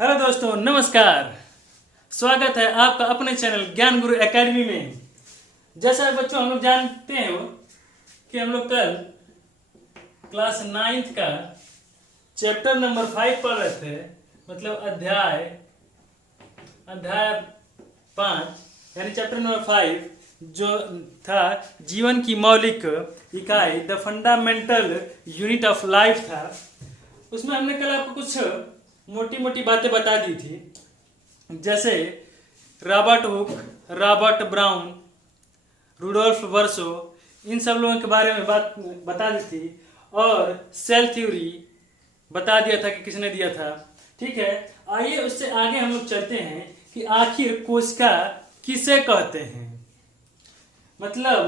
Hello दोस्तों, नमस्कार। स्वागत है आपका अपने चैनल ज्ञान गुरु एकेडमी में। जैसा बच्चों हम लोग जानते हैं कि हम लोग कल क्लास 9th का चैप्टर नंबर 5 पढ़ रहे थे, मतलब अध्याय 5 यानी चैप्टर नंबर 5 जो था जीवन की मौलिक इकाई, the fundamental unit of life था। उसमें हमने कल आपको कुछ मोटी मोटी बातें बता दी थी, जैसे Robert Hooke, Robert Brown, Rudolf Virchow, इन सब लोगों के बारे में बात बता दी थी, और सेल थ्योरी बता दिया था कि किसने दिया था। ठीक है, आइए उससे आगे हम लोग चलते हैं कि आखिर कोशिका किसे कहते हैं, मतलब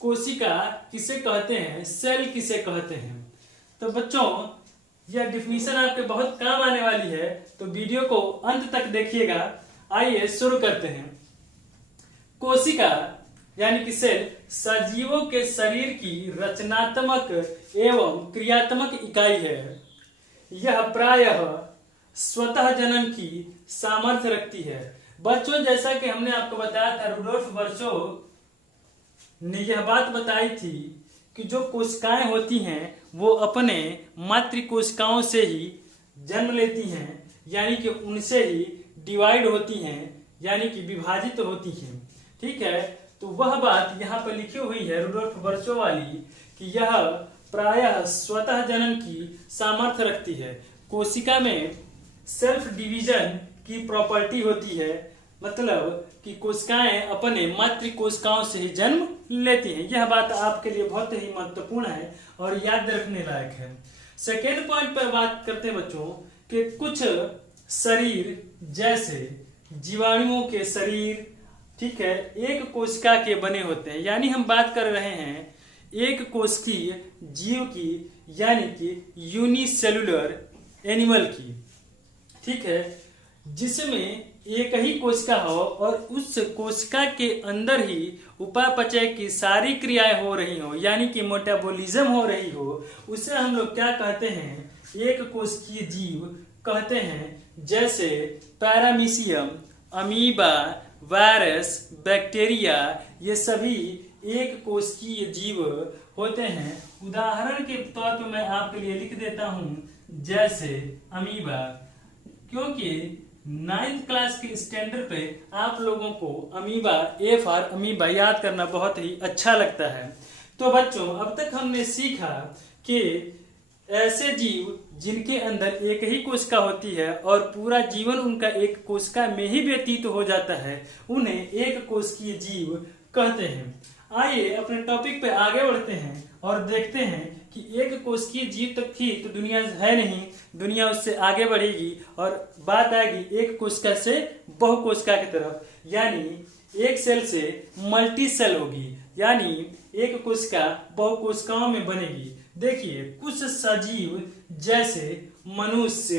कोशिका किसे कहते हैं, सेल किसे कहते हैं। तो बच्चों यह डिफिनीशन आपके बहुत काम आने वाली है, तो वीडियो को अंत तक देखिएगा। आइए शुरू करते हैं। कोशिका यानी कि सेल सजीवों के शरीर की रचनात्मक एवं क्रियात्मक इकाई है। यह प्रायः स्वतः जनन की सामर्थ्य रखती है। बच्चों जैसा कि हमने आपको बताया था, रुडोल्फ वर्सो ने यह बात बताई थी कि जो कोशिकाएं होती हैं वो अपने मातृ कोशिकाओं से ही जन्म लेती हैं, यानी कि उनसे ही डिवाइड होती हैं, यानी कि विभाजित होती हैं। ठीक है, तो वह बात यहाँ पर लिखी हुई है रुडोल्फ वर्सो वाली कि यह प्रायः स्वतः जनन की सामर्थ्य रखती है। कोशिका में सेल्फ डिवीजन की प्रॉपर्टी होती है, मतलब कि कोशिकाएं अपने मातृ कोशिकाओं से ही जन्म लेती हैं। यह बात आपके लिए बहुत ही महत्वपूर्ण है और याद रखने लायक है। सेकेंड पॉइंट पर बात करते हैं बच्चों कि कुछ शरीर जैसे जीवाणुओं के शरीर, ठीक है, एक कोशिका के बने होते हैं। यानी हम बात कर रहे हैं एक कोशिकीय जीव की, यानी कि यूनिसेलुलर एनिमल की। ठीक है, जिसमें एक ही कोशिका हो और उस कोशिका के अंदर ही उपापचय की सारी क्रियाएं हो रही हो, यानी कि मेटाबॉलिज्म हो रही हो, उसे हम लोग क्या कहते हैं, एक कोशिकीय जीव कहते हैं। जैसे पैरामीशियम, अमीबा, वायरस, बैक्टीरिया, ये सभी एक कोशिकीय जीव होते हैं। उदाहरण के तौर पर मैं आपके लिए लिख देता हूं, जैसे अमीबा, क्योंकि 9th क्लास के स्टैंडर्ड पे आप लोगों को अमीबा, ए फॉर अमीबा याद करना बहुत ही अच्छा लगता है। तो बच्चों अब तक हमने सीखा कि ऐसे जीव जिनके अंदर एक ही कोशिका होती है और पूरा जीवन उनका एक कोशिका में ही व्यतीत हो जाता है, उन्हें एक कोशिकीय जीव कहते हैं। आइए अपने टॉपिक पे आगे बढ़ते हैं और देखते हैं कि एक कोशिकीय जीव तक थी तो दुनिया है नहीं, दुनिया उससे आगे बढ़ेगी और बात आएगी एक कोशिका से बहुकोशिका की तरफ, यानी एक सेल से मल्टी सेल होगी, यानी एक कोशिका बहुकोशिकाओं में बनेगी। देखिए कुछ सजीव जैसे मनुष्य,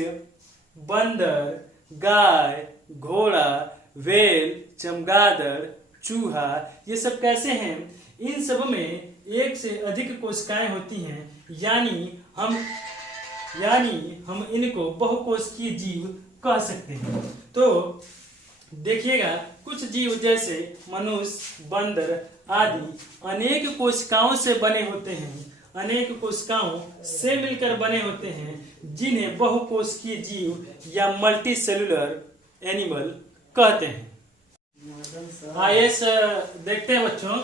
बंदर, गाय, घोड़ा, वेल, चमगादड़, चूहा, ये सब कैसे हैं, इन सब में एक से अधिक कोशिकाएं होती हैं, यानी हम इनको बहुकोशिकीय जीव कह सकते हैं। तो देखिएगा कुछ जीव जैसे मनुष्य, बंदर आदि अनेक कोशिकाओं से बने होते हैं, अनेक कोशिकाओं से मिलकर बने होते हैं, जिन्हें बहुकोशिकीय जीव या मल्टी सेलुलर एनिमल कहते हैं। आइए देखते हैं बच्चों,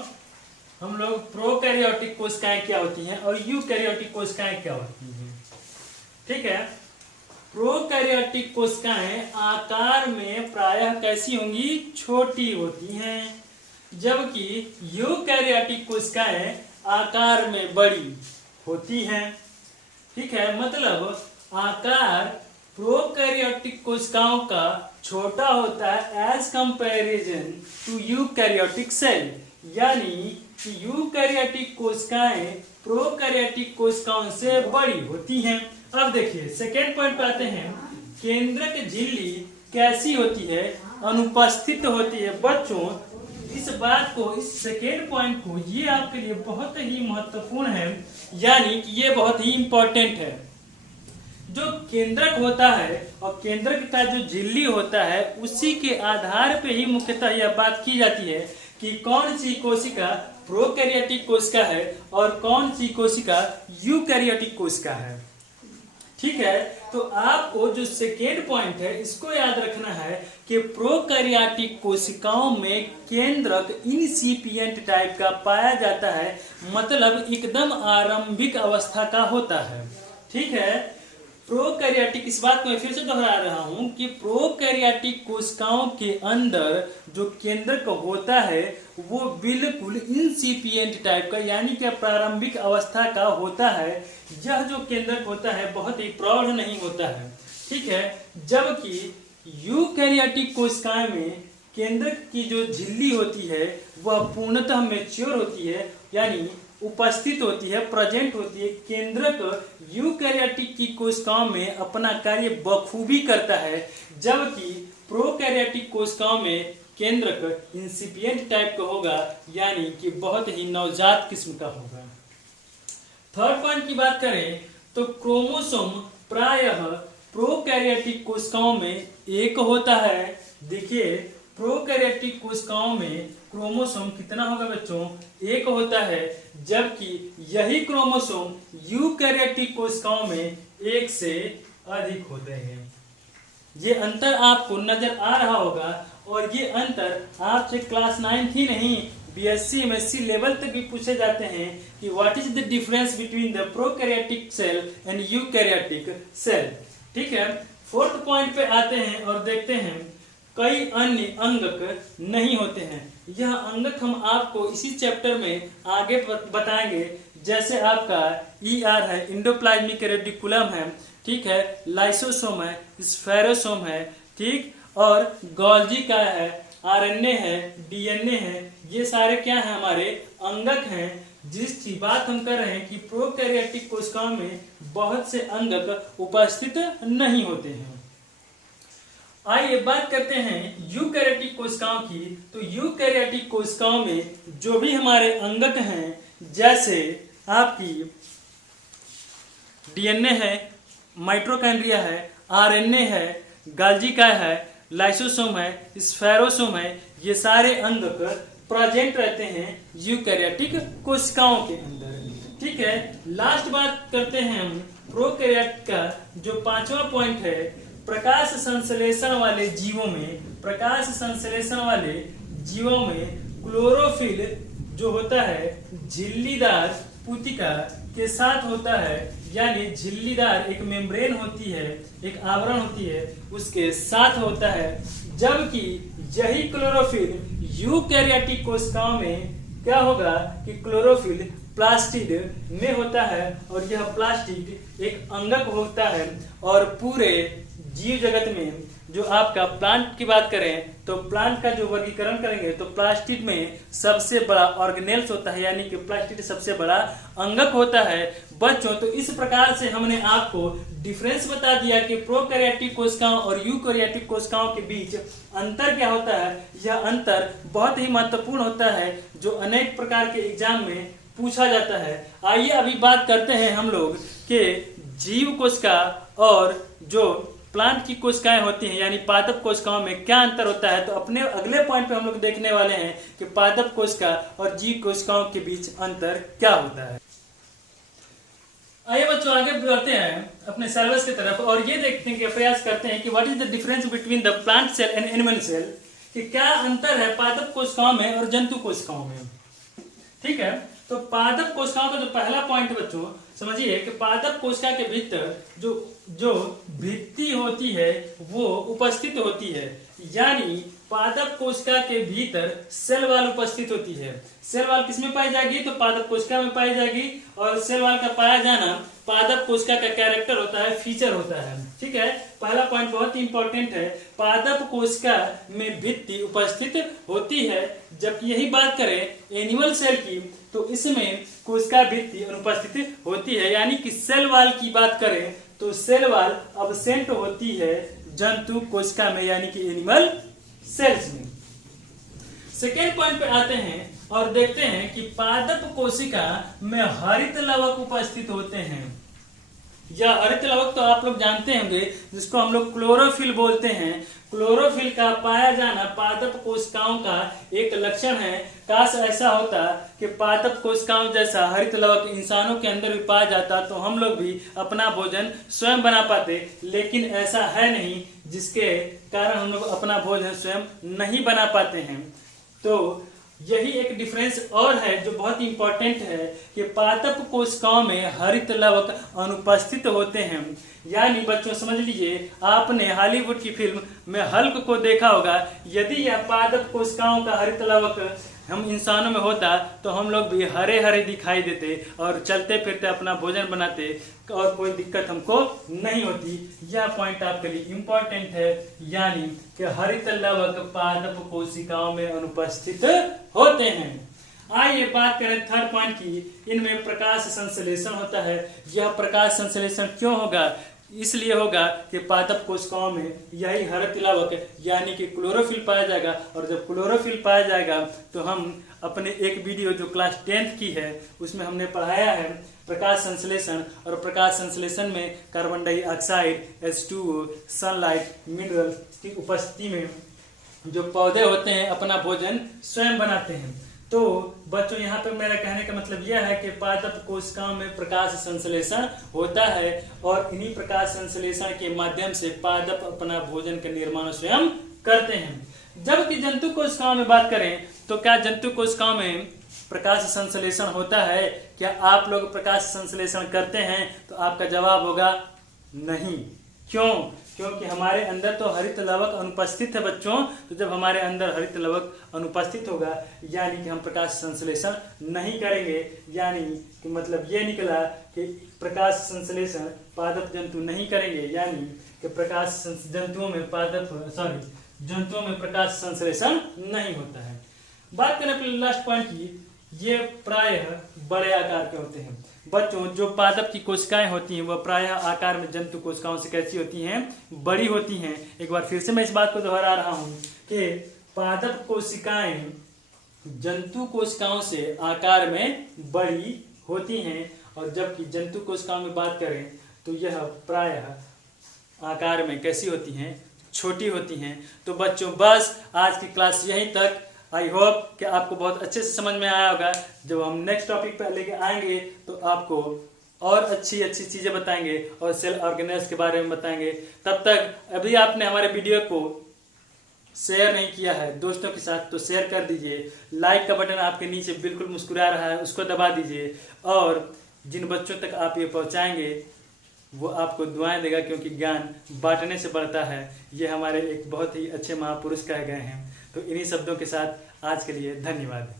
हम लोग प्रोकैरियोटिक कोशिकाएं क्या होती हैं और यूकैरियोटिक कोशिकाएं क्या होती हैं। ठीक है, प्रोकैरियोटिक कोशिकाएं आकार में प्रायः कैसी होंगी, छोटी होती हैं, जबकि यूकैरियोटिक कोशिकाएं आकार में बड़ी होती हैं। ठीक है, मतलब आकार प्रोकैरियोटिक कोशिकाओं का छोटा होता है as comparison to eukaryotic cell, यानी कि यूकैरियोटिक कोशिकाएं प्रोकैरियोटिक कोशिकाओं से बड़ी होती हैं। अब देखिए सेकेंड पॉइंट पे आते हैं, केंद्रक झिल्ली कैसी होती है, अनुपस्थित होती है। बच्चों इस बात को, इस सेकेंड पॉइंट को, ये आपके लिए बहुत ही महत्वपूर्ण है, यानी कि ये बहुत ही इंपॉर्टेंट है। जो केंद्रक होता है और केंद्रक का जो झिल्ली होता है उसी के आधार पे ही मुख्यतः यह बात की जाती है कि कौन सी कोशिका प्रोकैरियोटिक कोशिका है और कौन सी कोशिका यूकैरियोटिक कोशिका है। ठीक है, तो आपको जो सेकेंड पॉइंट है इसको याद रखना है कि प्रोकैरियोटिक कोशिकाओं में केंद्रक इनसिपिएंट टाइप का पाया जाता है, मतलब एकदम आरंभिक अवस्था का होता है। ठीक है, प्रोकैरियोटिक, इस बात को मैं फिर से दोहरा रहा हूं कि प्रोकैरियोटिक कोशिकाओं के अंदर जो केंद्रक होता है वो बिल्कुल इनसिपिएंट टाइप का यानी कि प्रारंभिक अवस्था का होता है। यह जो केंद्रक होता है बहुत ही प्रौढ़ नहीं होता है। ठीक है, जबकि यूकैरियोटिक कोशिकाएं में केंद्रक की जो झिल्ली होती है वह पूर्णतः मैच्योर होती है, यानी उपस्थित होती है, प्रेजेंट होती है। केंद्रक यूकैरियोटिक की कोशिकाओं में अपना कार्य बखूबी करता है, जबकि प्रोकैरियोटिक कोशिकाओं में केंद्रक इंसिपिएंट टाइप का होगा, यानी कि बहुत ही नवजात किस्म का होगा। थर्ड पॉइंट की बात करें तो क्रोमोसोम प्रायः प्रोकैरियोटिक कोशिकाओं में एक होता है। देखिए, प्रोकैरियोटिक कोशिकाओं में क्रोमोसोम कितना होगा बच्चों? एक होता है, जबकि यही क्रोमोसोम यूकैरियोटिक कोशिकाओं में एक से अधिक होते हैं। ये अंतर आपको नजर आ रहा होगा और ये अंतर आपसे क्लास 9 ही नहीं बीएससी एमएससी लेवल तक भी पूछे जाते हैं कि what is the difference between the prokaryotic cell and eukaryotic cell. ठीक है, फोर्थ पॉइंट पे आते हैं और देखते हैं कई अन्य अंगक नहीं होते हैं। यह अंगक हम आपको इसी चैप्टर में आगे बताएंगे, जैसे आपका ER है, इंडोप्लाज्मिक रेटिकुलम है, ठीक है, लाइसोसोम है, स्फेरोसोम है, ठीक, और गोल्गी का है, RNA है, DNA है। ये सारे क्या है? हमारे अंगक हैं। जिसकी बात हम कर रहे हैं कि प्रोकैरियोटिक कोशिकाओं में बहुत से अंगक उपस्थित नहीं होते हैं। आइए बात करते हैं यूकैरियोटिक कोशिकाओं की। तो यूकैरियोटिक कोशिकाओं में जो भी हमारे अंगक हैं, जैसे आपकी DNA है, माइटोकॉन्ड्रिया है, RNA है, गोल्गी का है, लाइसोसोम है, स्फेरोसोम है, ये सारे अंगक प्रेजेंट रहते हैं यूकैरियोटिक कोशिकाओं के अंदर। ठीक है, लास्ट बात करते हैं हम प्रोकैरियोट का जो 5वां पॉइंट है, प्रकाश संश्लेषण वाले जीवों में, प्रकाश संश्लेषण वाले जीवों में क्लोरोफिल जो होता है झिल्लीदार पुतिका के साथ होता है, यानी झिल्लीदार एक मेम्ब्रेन होती है, एक आवरण होती है, उसके साथ होता है। जबकि यही क्लोरोफिल यूकैरियोटिक कोशिकाओं में क्या होगा कि क्लोरोफिल प्लास्टिड में होता है और यह प्लास्टिड एक अंगक होता है। और पूरे जीव जगत में जो आपका प्लांट की बात करें तो प्लांट का जो वर्गीकरण करेंगे तो प्लास्टिड में सबसे बड़ा ऑर्गेनेल्स होता है, यानी कि प्लास्टिड सबसे बड़ा अंगक होता है। बच्चों, तो इस प्रकार से हमने आपको डिफरेंस बता दिया कि प्रोकैरियोटिक कोशिकाओं और यूकैरियोटिक कोशिकाओं के बीच अंतर क्या होता है। यह अंतर बहुत ही महत्वपूर्ण होता है जो अनेक प्रकार के एग्जाम में पूछा जाता है। आइए अभी बात करते हैं हम लोग कि जीव कोशिका और जो प्लांट की कोशिकाएं होती हैं यानी पादप कोशिकाओं में क्या अंतर होता है। तो अपने अगले पॉइंट पे हम लोग देखने वाले हैं कि पादप कोशिका और जीव कोशिकाओं के बीच अंतर क्या होता है। आइए बच्चों आगे बढ़ते हैं अपने सिलेबस की तरफ और ये देखने के प्रयास करते हैं कि what is the difference between the plant cell and animal cell, कि क्या अंतर है पादप कोशिकाओं में और जंतु कोशिकाओं में। ठीक है, तो पादप कोशिकाओं का जो पहला पॉइंट बच्चों समझिए कि पादप कोशिका के भीतर जो भित्ति होती है वो उपस्थित होती है, यानी पादप कोशिका के भीतर सेल वॉल उपस्थित होती है। सेल वॉल किसमें पाई जाएगी? तो पादप कोशिका में पाई जाएगी। और सेल वॉल का पाया जाना पादप कोशिका का कैरेक्टर होता है, फीचर होता है। ठीक है, पहला पॉइंट बहुत ही इंपॉर्टेंट है, पादप कोशिका में भित्ति उपस्थित होती है। जब यही बात करें एनिमल सेल की तो इसमें कोशिका भित्ति अनुपस्थित होती है, यानी कि सेल वॉल की बात करें तो सेल वॉल अब्सेंट होती है जंतु कोशिका में, यानी कि एनिमल सेल्स में। सेकेंड पॉइंट पे आते हैं और देखते हैं कि पादप कोशिका में हरित लवक उपस्थित होते हैं। यह हरित लवक तो आप लोग जानते होंगे, जिसको हम लोग क्लोरोफिल बोलते हैं। क्लोरोफिल का पाया जाना पादप कोशिकाओं का एक लक्षण है। काश ऐसा होता कि पादप कोशिकाओं जैसा हरित लवक इंसानों के अंदर भी पाया जाता तो हम लोग भी अपना भोजन स्वयं बना पाते, लेकिन ऐसा है नहीं, जिसके कारण हम लोग अपना भोजन स्वयं नहीं बना पाते हैं। तो यही एक डिफरेंस और है जो बहुत इंपॉर्टेंट है कि पादप कोशिकाओं में हरित लवक अनुपस्थित होते हैं। यानी बच्चों समझ लीजिए, आपने हॉलीवुड की फिल्म में हल्क को देखा होगा। यदि यह पादप कोशिकाओं का हरित लवक हम इंसानों में होता तो हम लोग भी हरे हरे दिखाई देते और चलते फिरते अपना भोजन बनाते और कोई दिक्कत हमको नहीं होती। यह पॉइंट आपके लिए इम्पोर्टेंट है, यानी कि हरित लवक पादप कोशिकाओं में अनुपस्थित होते हैं। आइए बात करें थर्ड पॉइंट की। इनमें प्रकाश संश्लेषण होता है। यह प्रकाश संश्लेषण क्यों होगा? इसलिए होगा कि पादप कोशिकाओं में यही हरित लवक यानी कि क्लोरोफिल पाया जाएगा, और जब क्लोरोफिल पाया जाएगा तो हम अपने एक वीडियो जो क्लास 10th की है उसमें हमने पढ़ाया है प्रकाश संश्लेषण। और प्रकाश संश्लेषण में carbon dioxide, H2O, sunlight, minerals की उपस्थिति में जो पौधे होते हैं अपना भोजन स्वयं बनाते हैं। तो बच्चों यहाँ पे मेरा कहने का मतलब यह है कि पादप कोशिकाओं में प्रकाश संश्लेषण होता है और इन्हीं प्रकाश संश्लेषण के माध्यम से पादप अपना भोजन का निर्माण स्वयं करते हैं। जबकि जंतु कोशिकाओं में बात करें तो क्या जंतु कोशिकाओं में प्रकाश संश्लेषण होता है? क्या आप लोग प्रकाश संश्लेषण करते हैं? तो आपका जवाब होगा नहीं। क्यों? क्योंकि हमारे अंदर तो हरित लवक अनुपस्थित है बच्चों। तो जब हमारे अंदर हरित लवक अनुपस्थित होगा यानी कि हम प्रकाश संश्लेषण नहीं करेंगे। यानी कि मतलब ये निकला कि प्रकाश संश्लेषण पादप जंतु नहीं करेंगे, यानी कि प्रकाश जंतुओं में जंतुओं में प्रकाश संश्लेषण नहीं होता है। बात करें अपने लास्ट पॉइंट की, ये प्रायः बड़े आकार के होते हैं। बच्चों जो पादप की कोशिकाएं होती हैं वह प्रायः आकार में जंतु कोशिकाओं से कैसी होती हैं? बड़ी होती हैं। एक बार फिर से मैं इस बात को दोहरा रहा हूं कि पादप कोशिकाएं जंतु कोशिकाओं से आकार में बड़ी होती हैं, और जबकि जंतु कोशिकाओं में बात करें तो यह प्रायः आकार में कैसी होती हैं? छोटी होती हैं। तो बच्चों बस आज की क्लास यहीं तक। आई होप कि आपको बहुत अच्छे से समझ में आया होगा। जब हम नेक्स्ट टॉपिक पर लेके आएंगे तो आपको और अच्छी अच्छी चीज़ें बताएंगे और सेल ऑर्गेनेल्स के बारे में बताएंगे। तब तक अभी आपने हमारे वीडियो को शेयर नहीं किया है दोस्तों के साथ तो शेयर कर दीजिए। लाइक का बटन आपके नीचे बिल्कुल मुस्कुरा रहा है, उसको दबा दीजिए। और जिन बच्चों तक आप ये पहुँचाएंगे वो आपको दुआएं देगा, क्योंकि ज्ञान बांटने से बढ़ता है। ये हमारे एक बहुत ही अच्छे महापुरुष कहे गए हैं। तो इन्हीं शब्दों के साथ आज के लिए धन्यवाद।